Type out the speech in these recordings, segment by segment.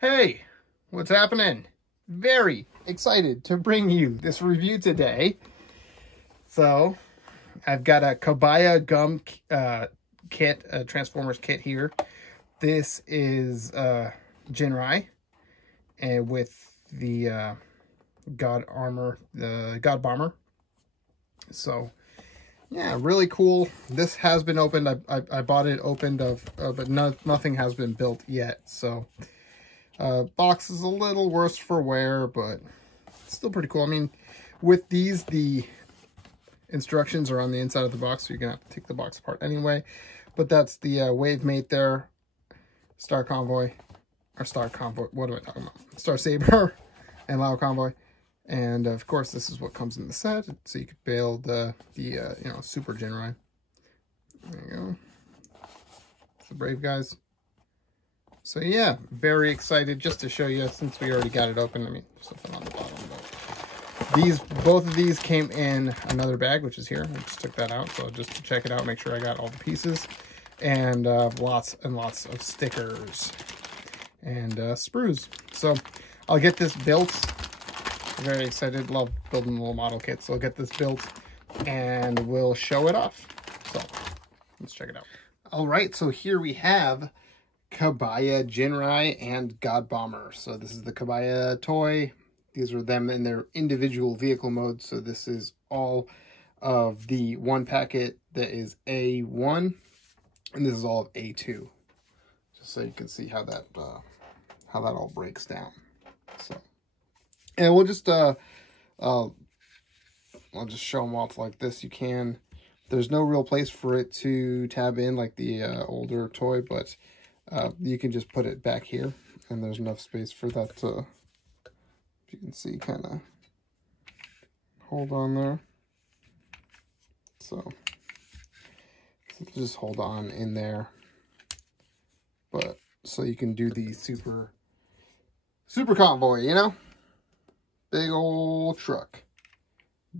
Hey, what's happening? Very excited to bring you this review today. So, I've got a Kabaya gum kit, a Transformers kit here. This is Ginrai, and with the Godbomber. So, yeah, really cool. This has been opened. I bought it opened, but nothing has been built yet. So, box is a little worse for wear, but still pretty cool. I mean, with these, the instructions are on the inside of the box, so you're gonna have to take the box apart anyway. But that's the Wave Mate there, Star Convoy, what am I talking about? Star Saber and Lao Convoy. And of course, this is what comes in the set, so you could build the Super Ginrai. There you go. It's the Brave guys. So yeah, very excited just to show you, since we already got it open. I mean, something on the bottom. But both of these came in another bag, which is here. I just took that out, so just to check it out, make sure I got all the pieces, and lots and lots of stickers and sprues. So I'll get this built. Very excited, love building little model kits. So I'll get this built and we'll show it off. So let's check it out. All right, so here we have Kabaya, Ginrai, and Godbomber. So this is the Kabaya toy. These are them in their individual vehicle modes. So this is all of the one packet that is A1, and this is all of A2. Just so you can see how that all breaks down. So. And we'll just, I'll just show them off like this. You can, there's no real place for it to tab in like the older toy, but you can just put it back here, and there's enough space for that to, if you can see, kind of hold on there. So just hold on in there. But, so you can do the super convoy, you know? Big old truck.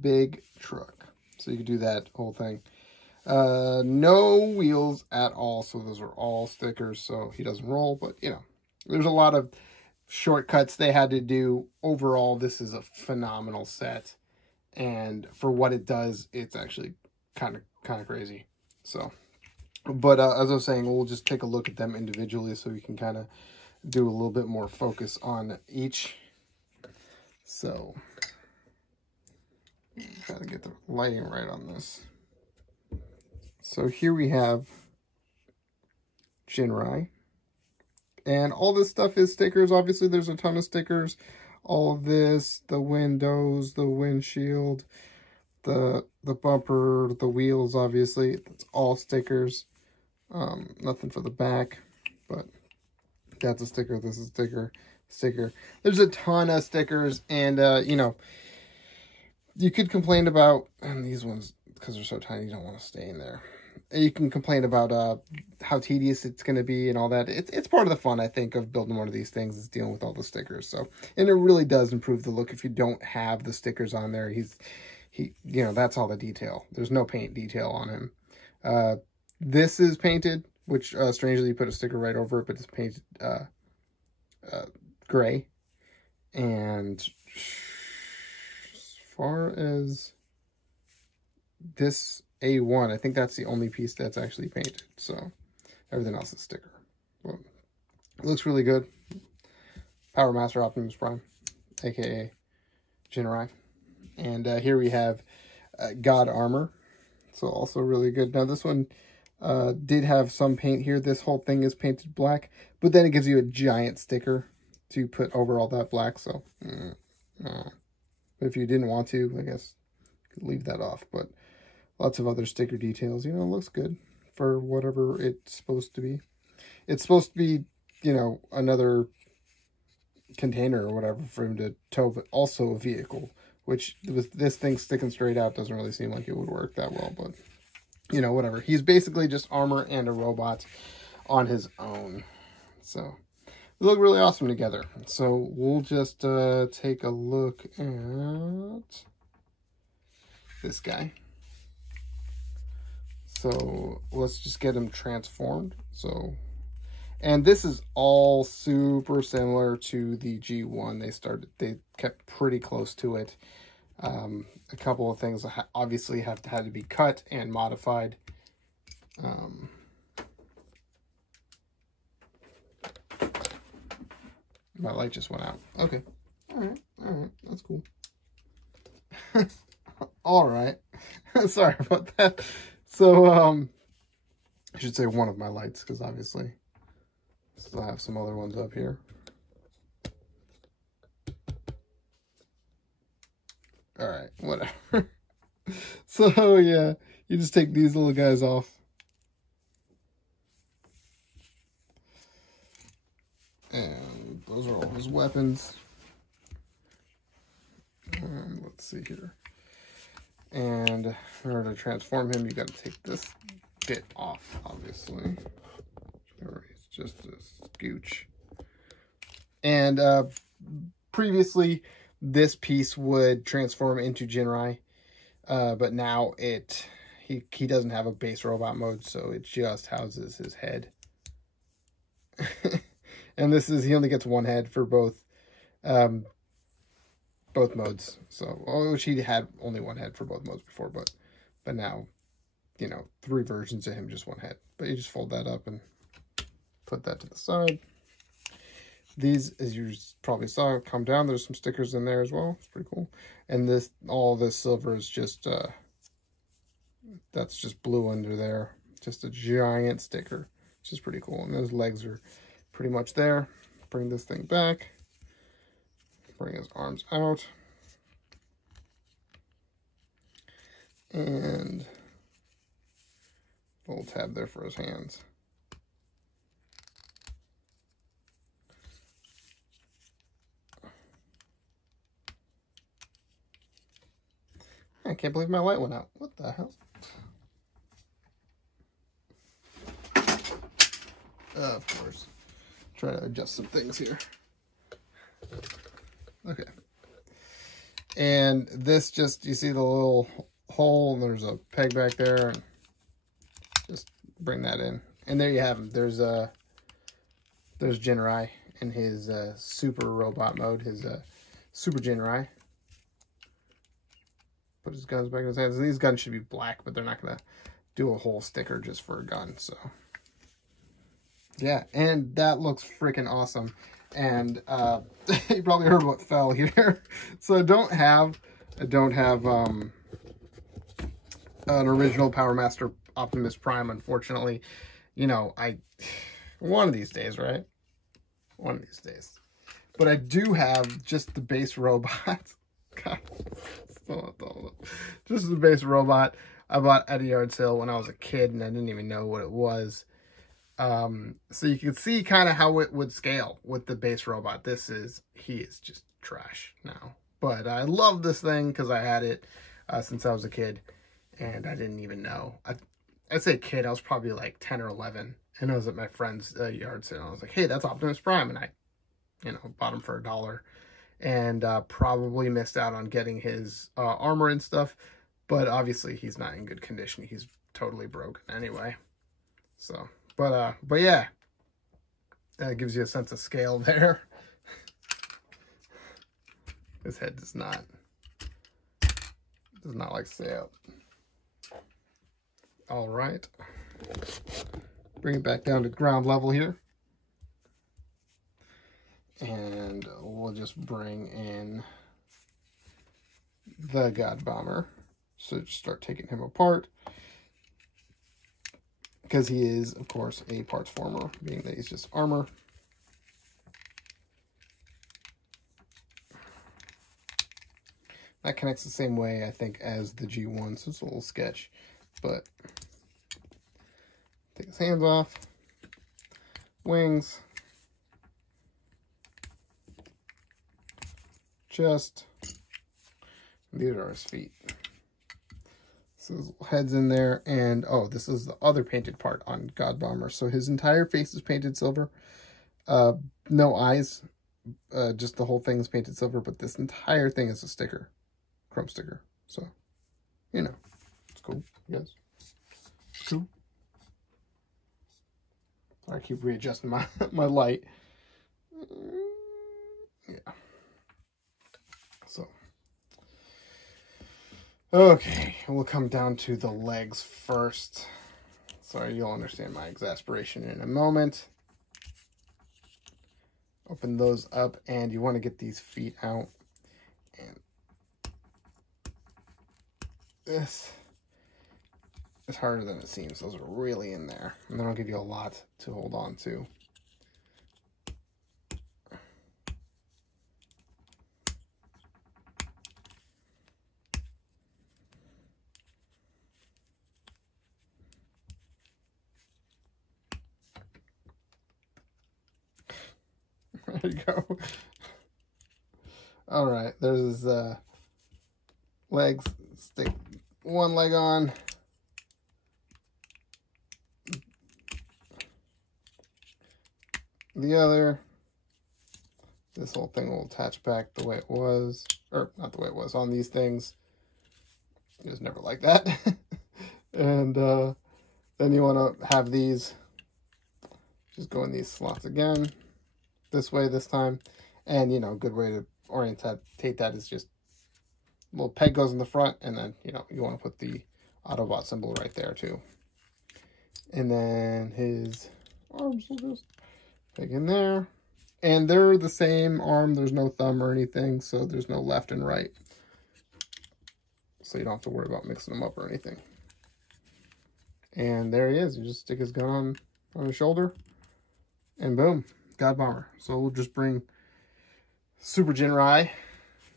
Big truck. So you can do that whole thing. No wheels at all. So those are all stickers. So he doesn't roll. But, you know, there's a lot of shortcuts they had to do. Overall, this is a phenomenal set. And for what it does, it's actually kind of crazy. So, but as I was saying, we'll just take a look at them individually so we can kind of do a little bit more focus on each. So, try to get the lighting right on this. So here we have Ginrai. And all this stuff is stickers. Obviously, there's a ton of stickers. All of this, the windows, the windshield, the bumper, the wheels, obviously. It's all stickers. Nothing for the back, but that's a sticker. This is a sticker. There's a ton of stickers, and you know, you could complain about, and these ones, because they're so tiny, you don't want to stay in there. You can complain about how tedious it's going to be and all that. It's part of the fun, I think, of building one of these things, is dealing with all the stickers. So, and it really does improve the look if you don't have the stickers on there. You know, that's all the detail. There's no paint detail on him. This is painted, which strangely you put a sticker right over it, but it's painted gray. And as far as this A1, I think that's the only piece that's actually painted. So everything else is sticker. Well, it looks really good. Power Master Optimus Prime, aka Ginrai. And here we have God Armor. So also really good. Now this one did have some paint here. This whole thing is painted black, but then it gives you a giant sticker to put over all that black. So if you didn't want to, I guess you could leave that off. But lots of other sticker details. You know, it looks good for whatever it's supposed to be. It's supposed to be, you know, another container or whatever for him to tow, but also a vehicle, which with this thing sticking straight out doesn't really seem like it would work that well. But, you know, whatever. He's basically just armor and a robot on his own. So they look really awesome together. So we'll just take a look at this guy. So let's just get him transformed. So And this is all super similar to the G1. They kept pretty close to it. A couple of things obviously had to be cut and modified. My light just went out. Okay. All right. That's cool. All right. Sorry about that. So, I should say one of my lights, because obviously still have some other ones up here. All right, whatever. So, yeah, you just take these little guys off. And those are all his weapons. Let's see here. And in order to transform him, you got to take this bit off, obviously. It's just a scooch. And previously, this piece would transform into Ginrai, but now he doesn't have a base robot mode, so it just houses his head. And he only gets one head for both modes. So, which he had only one head for both modes before, but now, you know, 3 versions of him, just one head. But you just fold that up and put that to the side. These, as you probably saw, come down. There's some stickers in there as well. It's pretty cool. And all this silver is just, that's just blue under there. Just a giant sticker, which is pretty cool. And those legs are pretty much there. Bring this thing back. Bring his arms out. And a little tab there for his hands. I can't believe my light went out. What the hell? Of course. Try to adjust some things here. Okay. And this just, you see the little hole, and there's a peg back there. And just bring that in. And there you have him. There's Ginrai in his super robot mode, his super Ginrai. Put his guns back in his hands. And these guns should be black, but they're not going to do a whole sticker just for a gun. So, yeah. And that looks freaking awesome. And you probably heard what fell here. So I don't have an original Power Master Optimus Prime, unfortunately. You know, one of these days, right? One of these days. But I do have just the base robot. God. Just the base robot I bought at a yard sale when I was a kid, and I didn't even know what it was. So you can see kind of how it would scale with the base robot. He is just trash now. But I love this thing because I had it since I was a kid, and I didn't even know. I'd say kid, I was probably like 10 or 11, and I was at my friend's yard sale. I was like, hey, that's Optimus Prime, and I, bought him for $1. And probably missed out on getting his armor and stuff, but obviously he's not in good condition. He's totally broken anyway. So, but yeah, that gives you a sense of scale there. His head does not like stay up. All right, bring it back down to ground level here. And we'll just bring in the Godbomber. So just start taking him apart. Because he is, of course, a parts former, being that he's just armor. That connects the same way, I think, as the G1, so it's a little sketch. But take his hands off. Wings. Chest. These are his feet. So his head's in there, and oh, this is the other painted part on Godbomber. So his entire face is painted silver. No eyes. Just the whole thing is painted silver, but this entire thing is a sticker. Chrome sticker. So, it's cool, I guess. It's cool. I keep readjusting my, my light. Yeah. So. Okay, we'll come down to the legs first. Sorry, you'll understand my exasperation in a moment. Open those up, and you want to get these feet out. And this is harder than it seems. Those are really in there. And then I'll give you a lot to hold on to. There you go. All right, there's his legs. Stick one leg on. The other. This whole thing will attach back the way it was, or not the way it was on these things. It was never like that. And then you want to have these just go in these slots again. This way this time. And, you know, a good way to orientate that is just a little peg goes in the front, and then, you know, you want to put the Autobot symbol right there too. And then his arms will just peg in there. And they're the same arm. There's no thumb or anything, so there's no left and right. So you don't have to worry about mixing them up or anything. And there he is. You just stick his gun on his shoulder, and boom. Godbomber. So we'll just bring Super Ginrai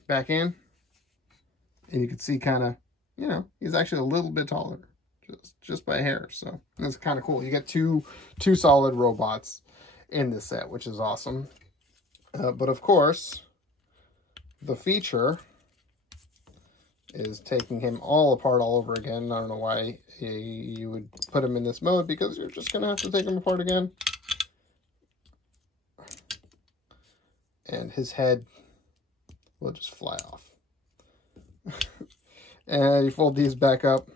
back in, and you can see kind of, you know, he's actually a little bit taller, just by a hair. So that's kind of cool. You get two solid robots in this set, which is awesome. But of course, the feature is taking him all apart all over again. I don't know why you would put him in this mode, because you're just gonna have to take him apart again. And his head will just fly off. And you fold these back up.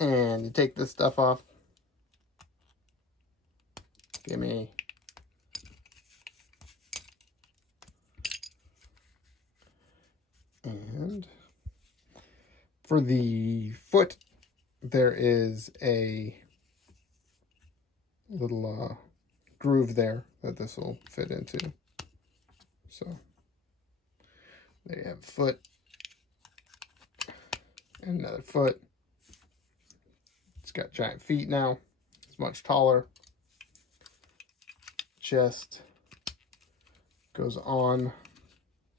And you take this stuff off. Gimme. And for the foot, there is a little groove there that this will fit into. So there you have a foot, and another foot. It's got giant feet now. It's much taller. Chest goes on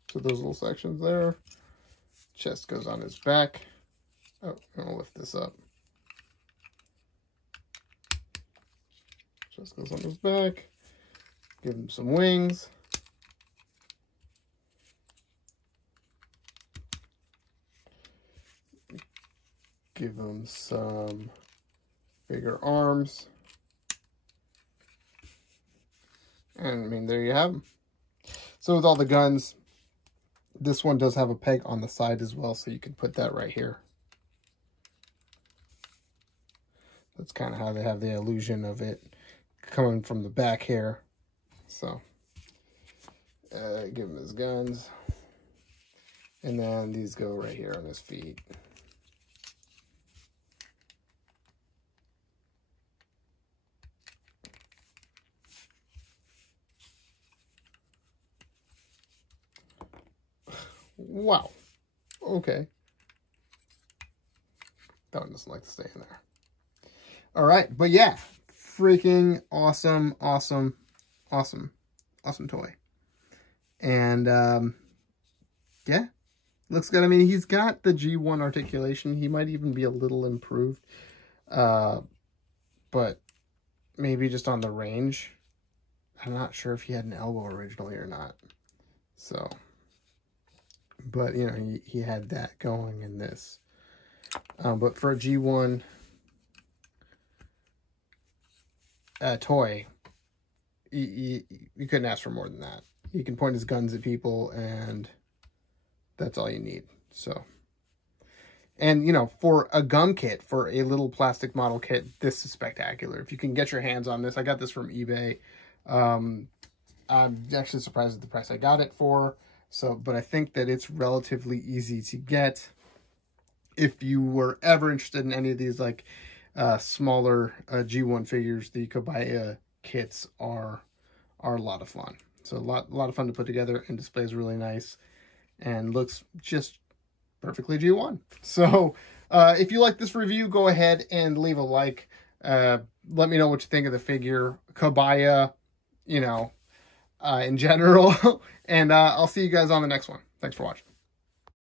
to those little sections there. Chest goes on his back. Oh, I'm gonna lift this up. Chest goes on his back. Give him some wings. Give him some bigger arms. And I mean, there you have them. So with all the guns, this one does have a peg on the side as well, so you can put that right here. That's kind of how they have the illusion of it coming from the back here. So give him his guns, and then these go right here on his feet. Wow. Okay. That one doesn't like to stay in there. All right, but yeah, freaking awesome, awesome, awesome, awesome toy. And yeah, looks good. I mean, he's got the G1 articulation. He might even be a little improved, but maybe just on the range. I'm not sure if he had an elbow originally or not. So, but you know, he had that going in this. But for a G1 toy, you couldn't ask for more than that. He can point his guns at people, and that's all you need. So And, you know, for a gum kit, for a little plastic model kit, this is spectacular. If you can get your hands on this, I got this from eBay. I'm actually surprised at the price I got it for. So, but I think that it's relatively easy to get. If you were ever interested in any of these, like, smaller G1 figures, the Kabaya kits are a lot of fun. So a lot of fun to put together, and displays really nice and looks just perfectly G1. So if you like this review, go ahead and leave a like. Let me know what you think of the figure, Kabaya, you know, in general. And I'll see you guys on the next one. Thanks for watching.